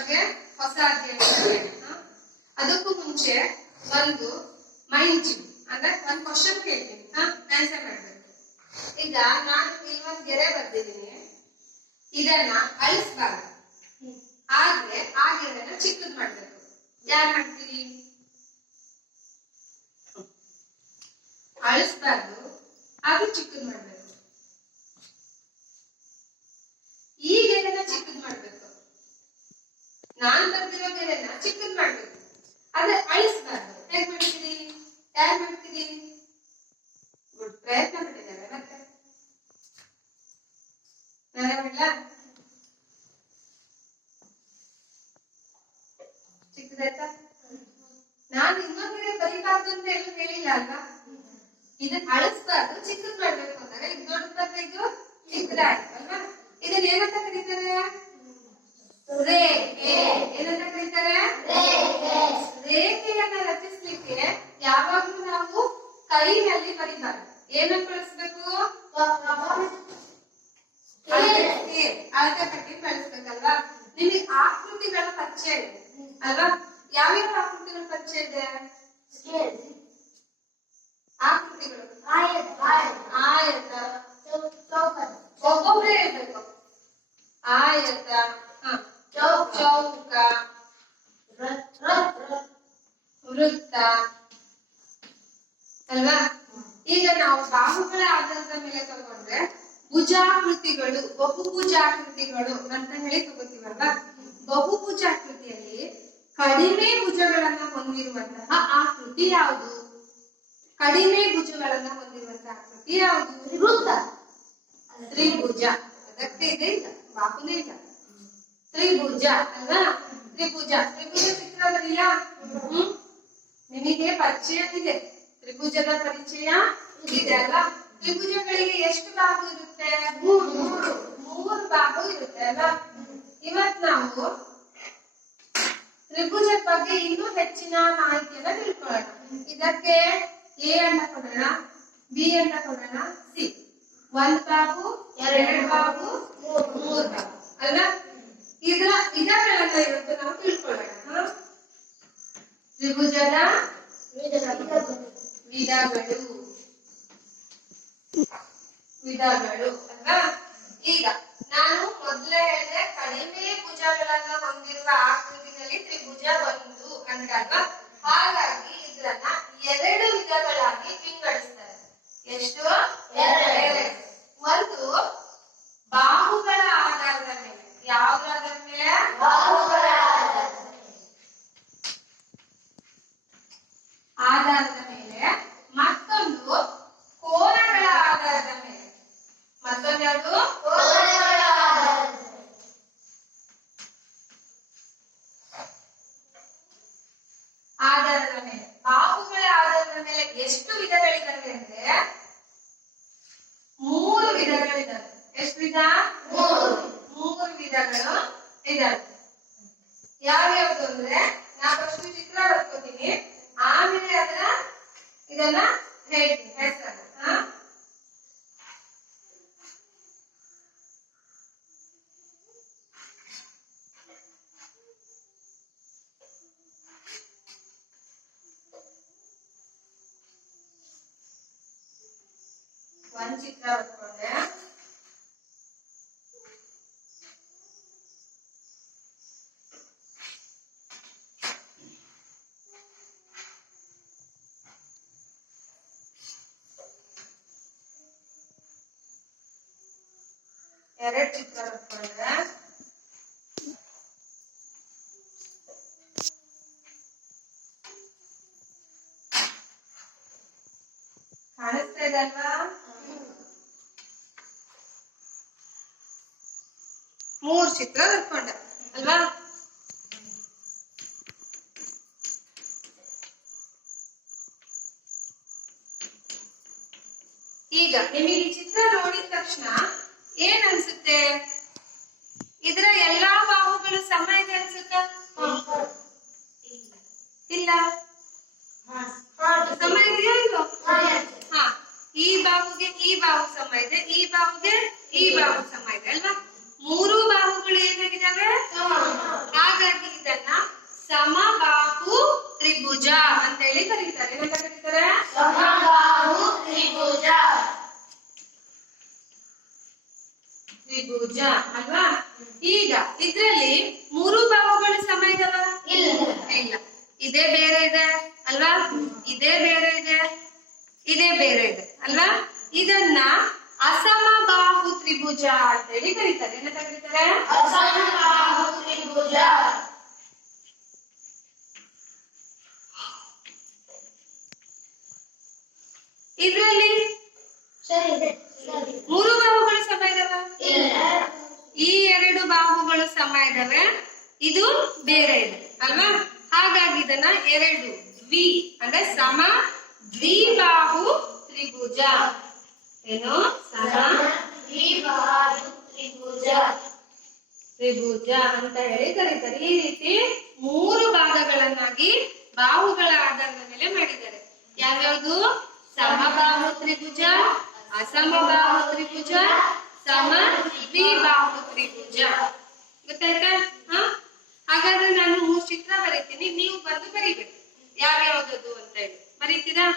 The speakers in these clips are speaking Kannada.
ಬಗ್ಗೆ ಹೊಸ ಅಧ್ಯಯನ. ಅದಕ್ಕೂ ಮುಂಚೆ ಒಂದು ಮೈಂಡ್ ಜಿಮ್ ಅಂದ್ರೆ ಒಂದು ಕ್ವಶನ್ ಕೇಳ್ತೀನಿ, ಆನ್ಸರ್ ಮಾಡ್ಬೇಕು. ಈಗ ನಾನು ಇಲ್ಲೊಂದು ಗೆರೆ ಬರ್ದಿದ್ದೀನಿ, ಇದನ್ನ ಅಳಿಸ್ಬಾರ್ದು, ಆದ್ರೆ ಆ ಗೆರೆನ ಚಿಕ್ಕದ್ ಮಾಡ್ಬೇಕು. ಯಾರು ಮಾಡ್ತೀರಿ? ಅಳಿಸ್ಬಾರ್ದು, ಆದ್ರೂ ಚಿಕ್ಕದ್ ಮಾಡ್ಬೇಕು. ಈ ಗೆರೆನ ಚಿಕ್ಕದ್ ಮಾಡ್ಬೇಕು, ನಾನ್ ಬರ್ದಿರೋ ಗೆರೆನ ಚಿಕ್ಕದ್ ಮಾಡ್ಬೇಕು, ಆದ್ರೆ ಅಳಿಸ್ಬಾರ್ದು. ಹೇಗ್ ಮಾಡ್ತೀರಿ? ಯಾರು ಮಾಡ್ತೀರಿ? ಪ್ರಯತ್ನ ಪಟ್ಟಿದ್ದಾರೆ. ಮತ್ತೆ ನಾನಿಲ್ಲ ಚಿಕ್ಕದಾಯ್ತಾ? ನಾನು ಇನ್ನೊಂದು ಬರೀಬಾರ್ದು ಅಂತ ಎಲ್ಲೂ ಹೇಳಿಲ್ಲ ಅಲ್ವಾ? ಇದನ್ನ ಅಳಿಸ್ಬಾರ್ದು, ಚಿಕ್ಕದ್ ಮಾಡ್ಬೇಕು ಅಂದಾಗ ಇದು ದೊಡ್ಡದಾದ್ರೆ ಇದು ಚಿಕ್ಕದಾಯ್ತು ಅಲ್ವಾ? ಇದನ್ನ ಏನಂತ ಕರೀತಾರೆ? ರೇಖೆ. ಏನಂತ ಕರೀತಾರೆ? ರೇಖೆಯನ್ನ ರಚಿಸ್ಲಿಕ್ಕೆ ಯಾವಾಗ್ಲೂ ನಾವು ಕೈನಲ್ಲಿ ಬರೀಬಾರ್ದು. ಏನನ್ನ ಬಳಸ್ಬೇಕು? ಅಳತೆ ಪಟ್ಟಿ ಬಳಸ್ಬೇಕಲ್ವಾ? ನಿಮಗೆ ಆಕೃತಿಗಳ ಪರಿಚಯ ಇದೆ ಅಲ್ವಾ? ಯಾವ್ಯಾವ ಆಕೃತಿಗಳ ಪರಿಚಯ ಇದೆ? ಆಕೃತಿಗಳು ಆಯತ, ಒಬ್ಬೊಬ್ಬರೇ ಇರ್ಬೇಕು. ಆಯತ, ಚೌಕ, ವೃತ್ತ ಅಲ್ವಾ? ಈಗ ನಾವು ಬಾಹುಗಳ ಆಧಾರದ ಮೇಲೆ ತಗೊಂಡ್ರೆ ಭುಜಾಕೃತಿಗಳು, ಬಹುಭುಜಾಕೃತಿಗಳು ಅಂತ ಹೇಳಿ ತಗೋತೀವಲ್ವಾ? ಬಹುಭುಜಾಕೃತಿಯಲ್ಲಿ ಕಡಿಮೆ ಭುಜಗಳನ್ನ ಹೊಂದಿರುವಂತಹ ಆಕೃತಿ ಯಾವುದು? ಕಡಿಮೆ ಭುಜಗಳನ್ನ ಹೊಂದಿರುವಂತಹ ಆಕೃತಿ ಯಾವುದು? ತ್ರಿಭುಜ. ಅದಕ್ಕೆ ಇದೆ ಇಲ್ಲ, ಬಾಹುನೇ ಇಲ್ಲ. ತ್ರಿಭುಜ ಅಲ್ವಾ? ತ್ರಿಭುಜ. ತ್ರಿಭುಜ ಚಿತ್ರ ಬರೀಲ್ಲ? ನಿಮಗೆ ಪರಿಚಯ ಇದೆ, ತ್ರಿಭುಜದ ಪರಿಚಯ ಇದೆ ಅಲ್ವಾ? ತ್ರಿಭುಜಗಳಿಗೆ ಎಷ್ಟು ಬಾಹು ಇರುತ್ತೆ? ಮೂರು ಬಾಹು ಇರುತ್ತೆ ಅಲ್ವಾ? ಇವತ್ ನಾವು ತ್ರಿಭುಜದ ಬಗ್ಗೆ ಇನ್ನೂ ಹೆಚ್ಚಿನ ಮಾಹಿತಿಯನ್ನ ತಿಳ್ಕೊಳ್ಳೋಣ. ಇದಕ್ಕೆ ಎ ಅಂತ ಕೊಡೋಣ, ಬಿ ಅಂತ ಕೊಡೋಣ, ಸಿ. ಒಂದ್ ಬಾಹು, ಎರಡು ಬಾಹು, ಮೂರು ಬಾಹು ಅಲ್ವಾ? ಇದರ ವಿಧಗಳನ್ನ ಇವತ್ತು ನಾವು ತಿಳ್ಕೊಳ್ಳೋಣ. ತ್ರಿಭುಜದ ವಿಧಗಳು ಅಲ್ವಾ? ಈಗ ನಾನು ಮೊದಲೇ ಹೇಳಿದೆ, ಕಡಿಮೆ ಭುಜಗಳನ್ನ ಹೊಂದಿರುವ ಆಕೃತಿಯಲ್ಲಿ ತ್ರಿಭುಜ ಒಂದು ಅಂದ್ರಲ್ವಾ? ಹಾಗಾಗಿ ಇದನ್ನ ಎರಡು ವಿಧಗಳಾಗಿ ವಿಂಗಡಿಸ್ತಾರೆ. ಎಷ್ಟು? ಎರಡು. ಒಂದು ಬಾಹುಗಳ ಆಧಾರದ ಮೇಲೆ. ಯಾವುದರ ಆಧಾರದ ಮೇಲೆ? ಬಾಹುಗಳ ಆಧಾರದ ಮೇಲೆ. ಮತ್ತೊಂದು ಕೋನಗಳ ಆಧಾರದ ಮೇಲೆ. ಮತ್ತೊಂದು ಯಾವುದು? ಕೋನಗಳ ಆಧಾರದ ಮೇಲೆ. ಆಧಾರದ ಮೇಲೆ, ಬಾಹುಗಳ ಆಧಾರದ ಮೇಲೆ ಎಷ್ಟು ವಿಧಗಳಿದ್ದಾವೆ ಅಂದ್ರೆ ಮೂರು ವಿಧಗಳಿದ್ದಾವೆ. ಎಷ್ಟು ವಿಧ? ಮೂರು ವಿಧಗಳು ಇದ್ದಾವೆ. ಯಾವ್ಯಾವ್ದು ಅಂದ್ರೆ, ನಾ ಫಸ್ಟ್ ಚಿತ್ರ ಬರ್ಕೋತೀನಿ, ಆಮೇಲೆ ಇದನ್ನ ಹೇಳ್ತೀನಿ ಹೆಸರನ್ನ. ಒಂದ್ ಚಿತ್ರ ಬರ್ಕೊಂಡೆ, ಎರಡು ಚಿತ್ರ ಬರ್ಕೊಂಡೆ, ಕಾಣಿಸ್ತಾ ಇದೆ ಅಲ್ವಾ? ಮೂರು ಚಿತ್ರ ಬರ್ಕೊಂಡೆ ಅಲ್ವಾ? ಈಗ ನಿಮಗೆ ಈ ಚಿತ್ರ ನೋಡಿದ ತಕ್ಷಣ ಏನ್ ಅನ್ಸುತ್ತೆ? ಇದರ ಎಲ್ಲಾ ಬಾಹುಗಳು ಸಮ ಇದೆ ಅನ್ಸುತ್ತ? ಇಲ್ಲ, ಸಮ ಇದೆಯಾ ಇಲ್ವೋ? ಈ ಬಾಹುಗೆ ಈ ಬಾಹು ಸಮ ಇದೆ, ಈ ಬಾಹುಗೆ ಈ ಬಾಹು ಸಮ ಇದೆ ಅಲ್ವಾ? ಮೂರು ಬಾಹುಗಳು ಏನಾಗಿದ್ದಾವೆ? ಹಾಗಾಗಿ ಅಲ್ವಾ? ಈಗ ಇದ್ರಲ್ಲಿ ಮೂರು ಬಾಹುಗಳು ಸಮ ಇದಾವ? ಇಲ್ಲ. ಇದೇ ಬೇರೆ ಇದೆ ಅಲ್ವಾ? ಇದೇ ಬೇರೆ ಇದೆ, ಇದೇ ಬೇರೆ ಇದೆ ಅಲ್ವಾ? ಇದನ್ನ ಅಸಮಬಾಹು ತ್ರಿಭುಜ ಅಂತ ಹೇಳಿ ಕರೀತಾರೆ. ಏನಂತ ಕರೀತಾರೆ? ಅಸಮಬಾಹು ತ್ರಿಭುಜ. ಇದ್ರಲ್ಲಿ ಮೂರು ಬಾಹುಗಳು ಸಮ ಇದಾವ? ಈ ಎರಡು ಬಾಹುಗಳು ಸಮ ಇದಾವೆ, ಇದು ಬೇರೆ ಇದೆ ಅಲ್ವಾ? ಹಾಗಾಗಿ ಇದನ್ನ ಎರಡು ದ್ವಿ ಅಂದ್ರೆ ಸಮ ದ್ವಿಬಾಹು ತ್ರಿಭುಜ. ಏನು? ಸಮ ದ್ವಿಬಾಹು ತ್ರಿಭುಜ. ತ್ರಿಭುಜ ಅಂತ ಹೇಳಿ ಕರೀತಾರೆ. ಈ ರೀತಿ ಮೂರು ಭಾಗಗಳನ್ನಾಗಿ ಬಾಹುಗಳ ಆಧಾರದ ಮೇಲೆ ಮಾಡಿದ್ದಾರೆ. ಯಾವ್ಯಾವುದು? ಸಮಬಾಹು ತ್ರಿಭುಜ, ಅಸಮಬಾಹು ತ್ರಿಭುಜ, ಸಮ ದ್ವಿಬಾಹು ತ್ರಿಭುಜ. ಗೊತ್ತಾಯ್ತಾ? ಹಾಗಾದ್ರೆ ನಾನು 3 ಚಿತ್ರ ಬರೀತೀನಿ, ನೀವು ಬಂದು ಬರೀಬೇಕು ಯಾವ್ಯಾವ್ದದು ಅಂತ ಹೇಳಿ. ಬರೀತೀರಾ?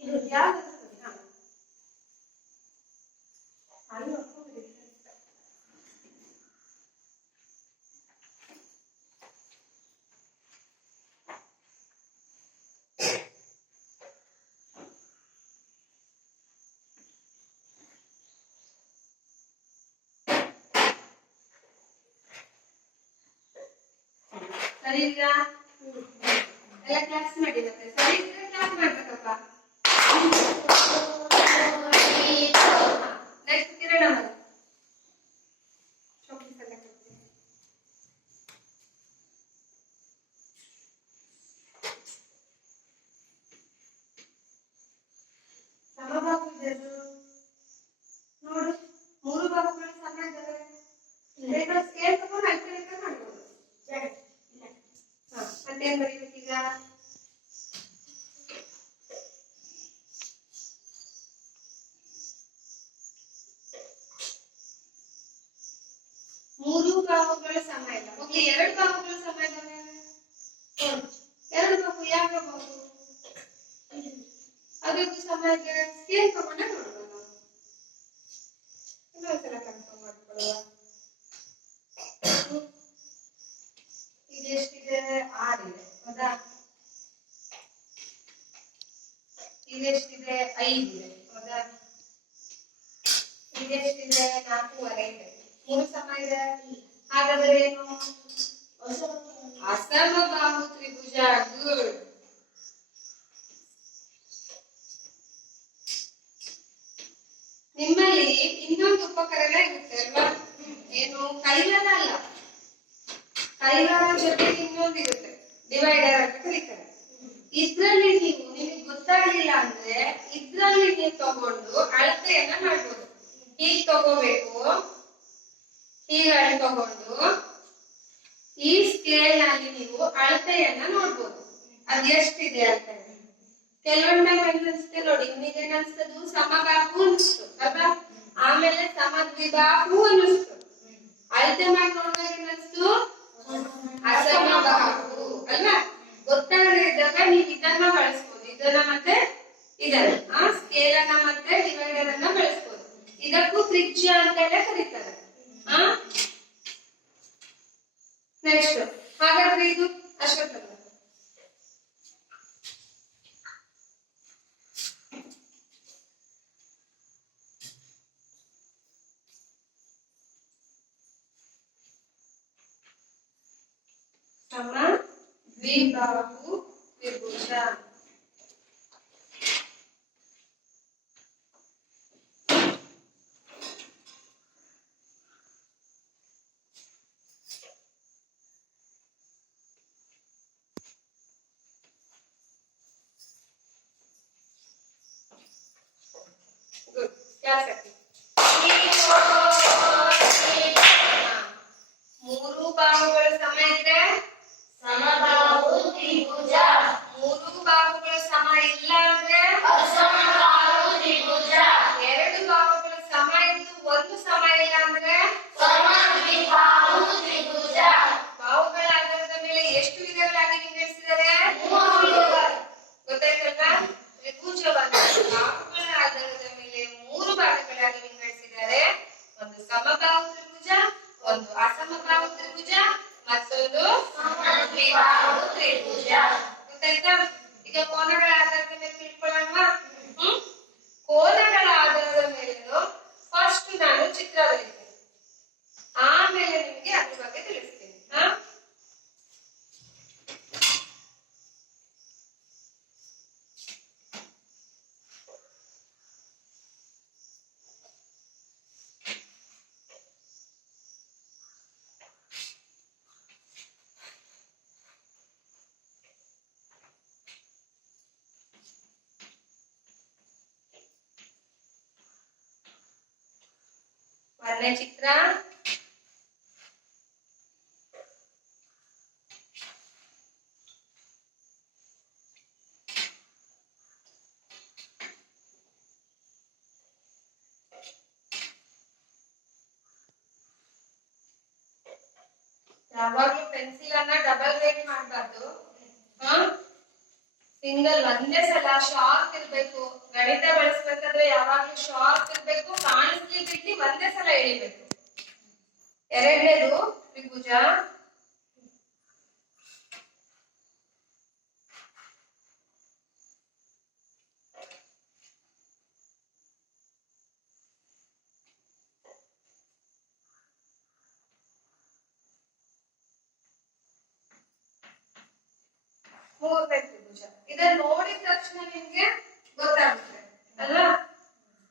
ಇದು ಯಾವ ಸರಿ ಇದೆಯಾ? ಎಲ್ಲ ಕ್ಲಾಸ್ ಮಾಡಿ ಮತ್ತೆ ಸರಿ ಇದ್ರೆ ಕ್ಲಾಸ್ ಮಾಡ್ಬೇಕಪ್ಪ. ನೆಕ್ಸ್ಟ್ ಕಿರಣ ಮಾಡಿ. ಸಮಬಾಹು ಇದೆ ನೋಡು, ಮೂರು ಬಾಹುಗಳು ಸಮ ಇದ್ದಾವೆ. ಸ್ಕೇಲ್ ತಗೊಂಡು ಅಳತೆ ಮಾಡ್ಬೋದು. ಮತ್ತೇನ್ ಬರೀಬೇಕೀಗ? ಮೂರು ಬಾಹುಗಳು ಸಮ ಇಲ್ಲ. ಹೋಗ್ಲಿ, ಎರಡು ಬಾಹುಗಳು ಸಮ ಇದ್ದಾವೆ. ಎರಡು ಬಾಹು ಯಾವ ಬಾಹು? ಅದಕ್ಕೂ ಸಮ ಇದೆ. ಸ್ಕೇಲ್ ತಗೊಂಡೆ ನೋಡೋಣ. ಇನ್ನೊಂದ್ಸಲ ಕನ್ಫರ್ಮ್ ಮಾಡ್ಕೊಳ್ಳುವ. ಇದೆಷ್ಟಿದೆ? 6 ಇದೆ ಹೌದಾ? ಇದೆಷ್ಟಿದೆ? 5 ಇದೆ ಹೌದಾ? ಇದೆಷ್ಟಿದೆ? 4.5 ಇದೆ. ಮೂರು ಸಮ ಇದೆ. ಹಾಗಾದ್ರೆ ಏನು? ಅಸಮಬಾಹು ತ್ರಿಭುಜ. ಗುಡ್. ನಿಮ್ಮಲ್ಲಿ ಇನ್ನೊಂದು ಉಪಕರಣ ಇರುತ್ತೆ ಅಲ್ವಾ? ಏನು? ಕೈಗಾರ ಅಲ್ಲ, ಕೈಗಾರ ಜೊತೆಗೆ ಇನ್ನೊಂದು ಇರುತ್ತೆ, ಡಿವೈಡರ್ ಅಂತ ಕರೀತಾರೆ. ಇದ್ರಲ್ಲಿ ನಿಮಗೆ ಗೊತ್ತಾಗ್ಲಿಲ್ಲ ಅಂದ್ರೆ ಇದ್ರಲ್ಲಿ ನೀವು ತಗೊಂಡು ಅಳತೆಯನ್ನ ಮಾಡ್ಬೋದು. ಹೀಗ್ ತಗೋಬೇಕು, ಹೀಗೆ ತಗೊಂಡು ಈ ಸ್ಕೇಲ್ ನಲ್ಲಿ ನೀವು ಅಳತೆಯನ್ನ ನೋಡ್ಬೋದು, ಅದ್ ಎಷ್ಟಿದೆ ಅಂತ. ಕೆಲವೊಂದು ಅನ್ಸುತ್ತೆ ನೋಡಿ, ನಿಮಗೆ ಏನಿಸ್ತದು? ಸಮಬಾಹು ಅನಿಸ್ತು ಅಲ್ವಾ? ಆಮೇಲೆ ಸಮದ್ವಿಬಾಹು ಅನಿಸ್ತು. ಅಳತೆ ಮಾಡಿ ನೋಡಿದಾಗ ಏನಿಸ್ತು? ಅಸಮಬಾಹು ಅಲ್ವಾ? ಗೊತ್ತಾಗದೇ ಇದ್ದಾಗ ನೀವು ಇದನ್ನ ಬಳಸ್ಬೋದು, ಇದನ್ನ ಮತ್ತೆ ಇದನ್ನ, ಸ್ಕೇಲ್ ಅನ್ನ ಮತ್ತೆ ಡಿವೈಡರ್ ಅನ್ನ ಬಳಸ್ಬೋದು. ಇದಕ್ಕೂ ತ್ರಿಜ್ಯ ಅಂತ ಕರೀತಾರೆ. ನೆಕ್ಸ್ಟ್, ಹಾಗಾದ್ರೆ ಇದು ಅಶ್ವತ್ಥ ಸಮ ದ್ವಿಬಾಹು ತ್ರಿಭುಜ. Good. Class activity. ಮೂರು ಬಾಹುಗಳ ಸಮ ಇದ್ರೆ ಸಮಬಾಹು ತ್ರಿಭುಜ. ಮೂರು ಬಾಹುಗಳ ಸಮ ಇಲ್ಲ ಅಂದ್ರೆ ಅಸಮಬಾಹು ತ್ರಿಭುಜ. ಎರಡು ಬಾಹುಗಳ ಸಮ ಇದ್ದು ಒಂದು ಸಮ ಇಲ್ಲ ಅಂದ್ರೆ ಸಮದ್ವಿಬಾಹು ತ್ರಿಭುಜ. ಬಾಹುಗಳ ಆಧಾರದ ಮೇಲೆ ಎಷ್ಟು ವಿಧಗಳಾಗಿ ವಿಂಗಡಿಸಿದರೆ ಮೂರು. ಗೊತ್ತಾಯ್ತಲ್ವಾ? ತ್ರಿಭುಜವನ್ನು ಬಾಹುಗಳ ಆಧಾರದ ಮೇಲೆ ಮೂರು ಭಾಗಗಳಾಗಿ ವಿಂಗಡಿಸಿದ್ದಾರೆ. ಒಂದು ಸಮಬಾಹು ತ್ರಿಭುಜ, ಒಂದು ಅಸಮಬಾಹು ತ್ರಿಭುಜ, ಮತ್ತೊಂದು ಸಮದ್ವಿಬಾಹು ತ್ರಿಭುಜ. ಗೊತ್ತಾಯ್ತಾ? ಈಗ ಕೋನಗಳ ಆಧಾರದ ಮೇಲೆ ತಿಳ್ಕೊಳ್ಳೋಣ. ಕೋನಗಳ ಆಧಾರದ ಮೇಲೆ ಫಸ್ಟ್ ನಾನು ಚಿತ್ರ ಬರೀತೀನಿ, ಆಮೇಲೆ ನಿಮ್ಗೆ ಅದ್ರ ಬಗ್ಗೆ ತಿಳಿಸ್ತೀನಿ. ಒಂದನೇ ಚಿತ್ರ ಯಾವಾಗ್ಲೂ ಪೆನ್ಸಿಲ್ ಅನ್ನ ಡಬಲ್ ವೇಟ್ ಮಾಡಬಾರ್ದು. ಸಿಂಗಲ್ ಒಂದೇ ಸಲ ಶಾರ್ಪ್ ಇರ್ಬೇಕು. ಗಣಿತ ಬಳಸ್ಬೇಕಾದ್ರೆ ಯಾವಾಗ್ಲೂ ಶಾರ್ಪ್ ಇರ್ಬೇಕು, ಕಾಣಿಸ್ಲಿ ಬಿಟ್ಟಿ ಒಂದೇ ಸಲ ಎಳಿಬೇಕು. ಎರಡನೇದು ತ್ರಿಭುಜ. ಮೂರನೇ ತ್ರಿಭುಜ. ಇದನ್ನ ನೋಡಿದ ತಕ್ಷಣ ನಿಮ್ಗೆ ಗೊತ್ತಾಗುತ್ತೆ ಅಲ್ವಾ?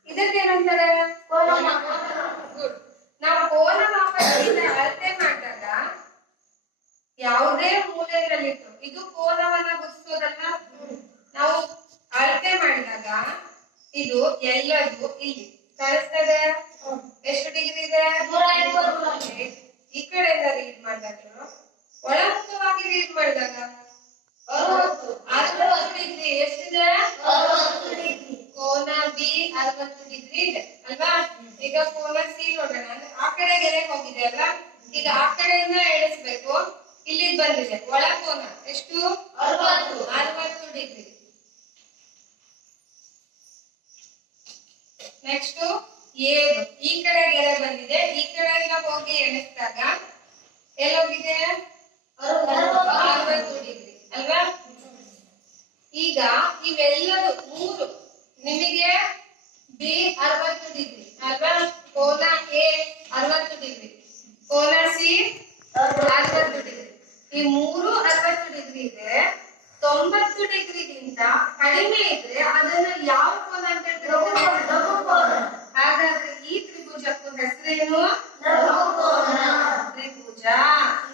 ಇದಕ್ಕೇನಂತಾರೆ? ಗುಡ್. ನಾವು ಕೋನ ಮಾಪಕದಿಂದ ಅಳತೆ ಮಾಡಿದಾಗ ಯಾವುದೇ ಮೂಲೆಯಲ್ಲಿತ್ತು ಇದು ಕೋನವನ್ನ ಗುರ್ತಿಸೋದಲ್ಲ. ನಾವು ಅಳತೆ ಮಾಡಿದಾಗ ಇದು ಎಲ್ಲರಿಗೂ ಇಲ್ಲಿ ಕಾಣಿಸ್ತದೆ. ಎಷ್ಟು ಡಿಗ್ರಿ ಇದೆ? 150. ಈ ಕಡೆಯಿಂದ ರೀಡ್ ಮಾಡಿದಾಗ ಒಳಮುಖವಾಗಿ ರೀಡ್ ಮಾಡಿದಾಗ 60 ಡಿಗ್ರಿ. ಎಷ್ಟಿದೆ? 60 ಡಿಗ್ರಿ. ಕೋನ ಬಿ 60 ಡಿಗ್ರಿ ಇದೆ ಅಲ್ವಾ? ಈಗ ಕೋನ ಸಿ ನೋಡೋಣ. ಆ ಕಡೆ ಗೆರೆ ಹೋಗಿದೆ ಅಲ್ಲ, ಈಗ ಆ ಕಡೆಯಿಂದ ಎಳಿಸ್ಬೇಕು. ಇಲ್ಲಿ ಬಂದಿದೆ ಒಳ ಕೋನ ಎಷ್ಟು? 60 ಡಿಗ್ರಿ. ನೆಕ್ಸ್ಟ್ ಏನು ಈ ಕಡೆ ಗೆರೆ ಬಂದಿದೆ, ಈ ಕಡೆಯಿಂದ ಹೋಗಿ ಎಣಿಸಿದಾಗ ಎಲ್ಲೋಗಿದೆ? 60 ಡಿಗ್ರಿ ಅಲ್ವಾ? ಈಗ ಇವೆಲ್ಲರೂ ಮೂರು ನಿಮಗೆ ಬಿ 60 ಡಿಗ್ರಿ ಅಲ್ವಾ? ಕೋನ ಎ 60 ಡಿಗ್ರಿ, ಕೋನ ಸಿ 60 ಡಿಗ್ರಿ. ಈ ಮೂರು 60 ಡಿಗ್ರಿ ಇದೆ. 90 ಡಿಗ್ರಿಗಿಂತ ಕಡಿಮೆ ಇದ್ರೆ ಅದನ್ನ ಯಾವ ಕೋನ ಅಂತ ಹೇಳ್ತಾರೆ? ಹಾಗಾದ್ರೆ ಈ ತ್ರಿಭುಜಕ್ಕೂ ಹೆಸರೇನು? ತ್ರಿಭುಜ.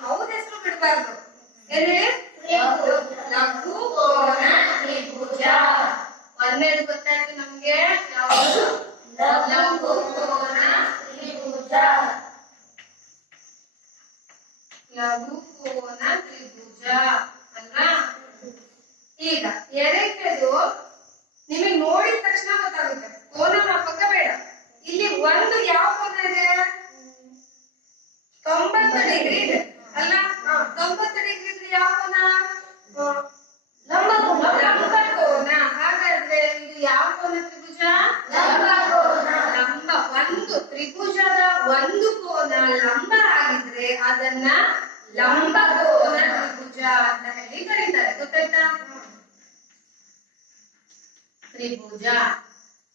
ಹೌದ ಹೆಸರು ಬಿಡಬಾರ್ದು. ಲಘು ಕೋನ ತ್ರಿಭುಜ. ಒಂದನೇದು ಗೊತ್ತಾಯ್ತು ನಮ್ಗೆ ಯಾವುದು? ಲಘು ಕೋನ ತ್ರಿಭುಜ. ಲಘು ಕೋನ ತ್ರಿಭುಜ ಅಲ್ವಾ? ಈಗ ಎರಡನೇದು ನಿಮಗೆ ನೋಡಿದ ತಕ್ಷಣ ಗೊತ್ತಾಗುತ್ತೆ. ಕೋನ ಮಾಪಕ ಬೇಡ. ಇಲ್ಲಿ ಒಂದು ಯಾವ ಕೋನ ಇದೆ? 90 ಡಿಗ್ರಿ ಇದೆ ಅಲ್ಲ? 90 ಡಿಗ್ರಿ ಇದ್ರೆ ಯಾವ ಕೋನ? ಲಂಬ ಕೋನ. ಹಾಗಾದ್ರೆ ಇದು ಯಾವ ಕೋನ ತ್ರಿಭುಜ? ಲಂಬ. ಒಂದು ತ್ರಿಭುಜದ ಒಂದು ಕೋನ ಲಂಬ ಆಗಿದ್ರೆ ಅದನ್ನ ಲಂಬ ಕೋನ ತ್ರಿಭುಜ ಅಂತ ತ್ರಿಭುಜ.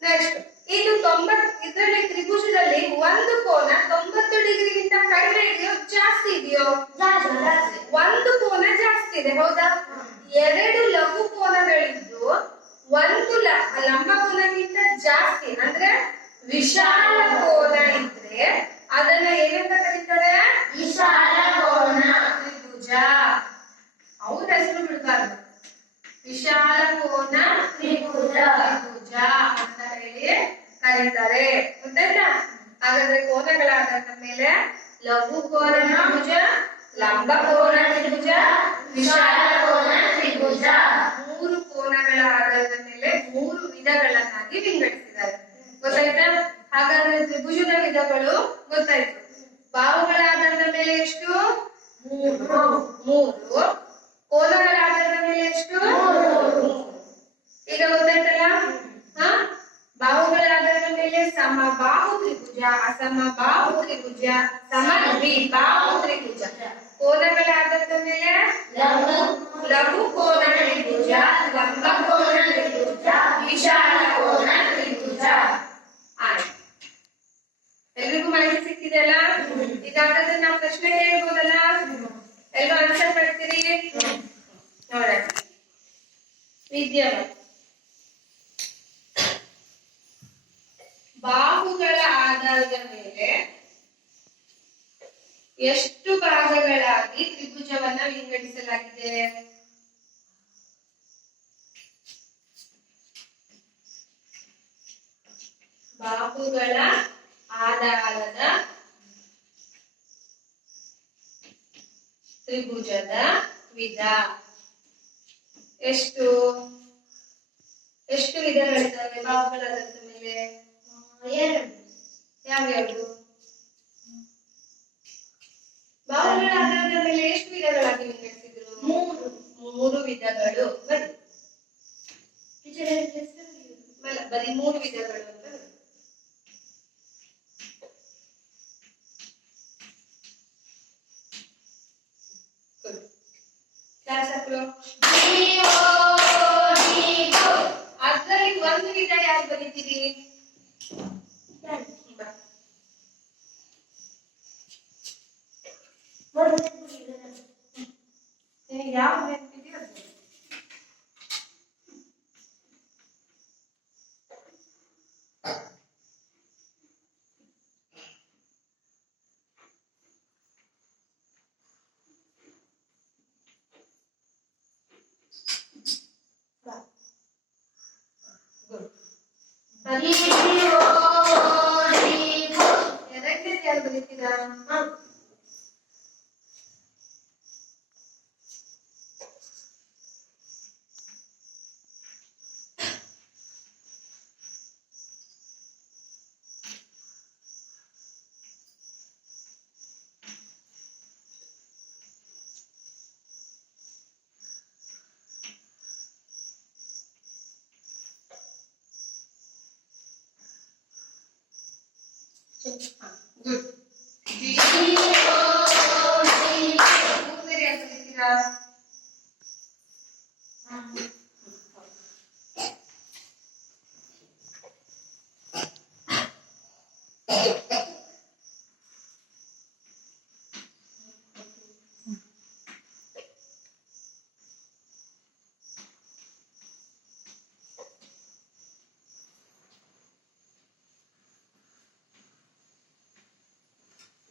ನೆಕ್ಸ್ಟ್ ಇದು 90 ಇದರಲ್ಲಿ ತ್ರಿಭುಜದಲ್ಲಿ ಒಂದು ಕೋನ 90 ಡಿಗ್ರಿಗಿಂತ ಕಡಿಮೆ ಇದೆಯೋ ಜಾಸ್ತಿ ಇದೆಯೋ? ಒಂದು ಕೋನ ಜಾಸ್ತಿ ಇದೆ, ಹೌದಾ? ಎರಡು ಲಘು ಕೋನಗಳಿದ್ದು ಒಂದು ಲಂಬ ಕೋನಕ್ಕಿಂತ ಜಾಸ್ತಿ ಅಂದ್ರೆ ವಿಶಾಲ ಕೋನ ಇದ್ರೆ ಅದನ್ನ ಏನಂತ ಕರೀತಾರೆ? ವಿಶಾಲ ಕೋನ. ತ್ರಿಭುಜ. ಅವ್ರ ಹೆಸರು ಬಿಡಬಾರ್ದು. ವಿಶಾಲ ಕೋನ ತ್ರಿಭುಜ. ತ್ರಿಭುಜ ಅಂತ ಹೇಳಿ ಕರೀತಾರೆ. ಗೊತ್ತಾಯ್ತಾ? ಹಾಗಾದ್ರೆ ಕೋನಗಳ ಆಧಾರದ ಮೇಲೆ ಲಘು ಕೋನ ತ್ರಿಭುಜ, ಲಂಬ ಕೋನ ತ್ರಿಭುಜ, ವಿಶಾಲ ಕೋನ ತ್ರಿಭುಜ, ಮೂರು ಕೋನಗಳ ಆಧಾರದ ಮೇಲೆ ಮೂರು ವಿಧಗಳನ್ನಾಗಿ ವಿಂಗಡಿಸಿದ್ದಾರೆ. ಗೊತ್ತಾಯ್ತಾ? ಹಾಗಾದ್ರೆ ತ್ರಿಭುಜದ ವಿಧಗಳು ಗೊತ್ತಾಯ್ತು. ಬಾಹುಗಳ ಆಧಾರದ ಮೇಲೆ ಎಷ್ಟು? ಮೂರು. ಕೋನಗಳ ಆಧಾರದ ಮೇಲೆ ಎಷ್ಟು? ಈಗ ಗೊತ್ತಾಯ್ತಲ್ಲ? ಹ ಬಾಹುಗಳ ಆಧಾರದ ಮೇಲೆ ಸಮಬಾಹು ತ್ರಿಭುಜ, ಅಸಮಬಾಹು ತ್ರಿಭುಜ, ಸಮದ್ವಿಬಾಹು ತ್ರಿಭುಜ. ಕೋನಗಳ ಆಧಾರದ ಮೇಲೆ ಲಘು ಕೋನ ತ್ರಿಭುಜ, ಲಂಬ ಕೋನ ತ್ರಿಭುಜ, ವಿಶಾಲ ಕೋನ ತ್ರಿಭುಜ. ಆಯ್ತು, ಎಲ್ರಿಗೂ ಮಾಹಿತಿ ಸಿಕ್ಕಿದೆಯಲ್ಲ? ಈಗಾಗಲೇ ನಾವು ಪ್ರಶ್ನೆ ಕೇಳ್ಬೋದಲ್ಲ? ಎಲ್ಲರೂ ಆನ್ಸರ್ ಮಾಡ್ತೀರಿ? ನೋಡೋಣ. ವಿದ್ಯಾರ್ಥಿ ಬಾಹುಗಳ ಆಧಾರದ ಮೇಲೆ ಎಷ್ಟು ಭಾಗಗಳಾಗಿ ತ್ರಿಭುಜವನ್ನ ವಿಂಗಡಿಸಲಾಗಿದೆ? ಬಾಹುಗಳ ಆಧಾರದ ತ್ರಿಭುಜದ ವಿಧ ಎಷ್ಟು? ಎಷ್ಟು ವಿಧಗಳಿದ್ದಾವೆ ಬಾಹುಗಳ ಆಧಾರದ ಮೇಲೆ? ಯಾವ್ಯಾವುದು? ಬಾಹುಗಳ ಆಧಾರದ ಮೇಲೆ ಎಷ್ಟು ವಿಧಗಳಾಗಿ ವಿಂಗಡಿಸಿದ್ರು? ಮೂರು ವಿಧಗಳು. ಬರೀ ಮೂರು ವಿಧಗಳು ಅಂತ. ಅದ್ರಲ್ಲಿ ಒಂದು ವಿಧ ಯಾರು ಬರೀತೀರಿ? ಯಾವ ನೆನಪಿದೆಯೋ ಅದು. ಎರಡನೇ ಯಾರು ಬರೀತೀರಾ?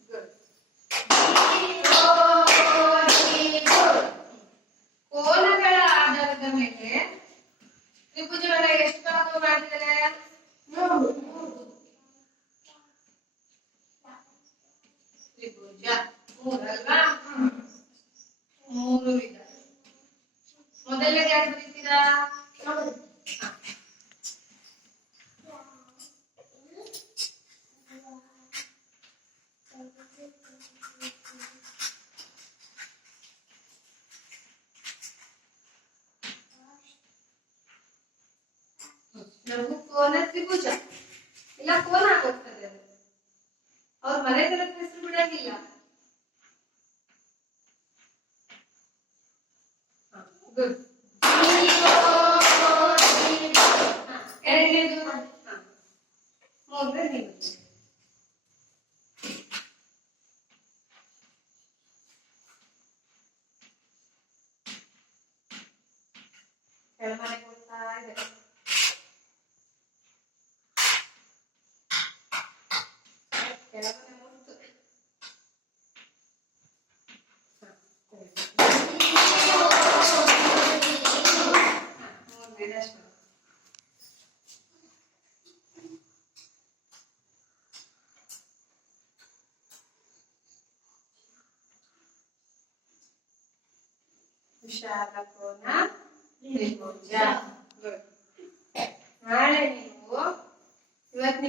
ಗುಡ್. ಕೋನಗಳ ಆಧಾರದ ಮೇಲೆ ತ್ರಿಭುಜವನ್ನ ಎಷ್ಟು ಭಾಗ ಮಾಡಿದ್ದಾರೆ? ತ್ರಿಭುಜ ಮೂರಲ್ವಾ? ಮೂರು ವಿಧ. ಮೊದಲನೇ ಯಾರು ಬರೀತೀರಾ? ಲಘು ಕೋನ ತ್ರಿಭುಜ. ಇಲ್ಲ ಕೋನ ಆಗೋಗ್ತದೆ ಅದು. ಅವ್ರ ಮನೆ ತರಕ ಹೆಸರು ಬಿಡಂಗಿಲ್ಲ. ಗುಡ್. ಕೆಳಮನೆಗೆ ಹೋಗ್ತಾ ಇದೆ. ಕೆಳಮನೆ ಮುಟ್ತು. ಮೂರನೇ dash ಮಾಡು. ವಿಶಾಲ ಕೋನ ತ್ರಿಭುಜ. ನಾಳೆ ನೀವು ಇವತ್ತು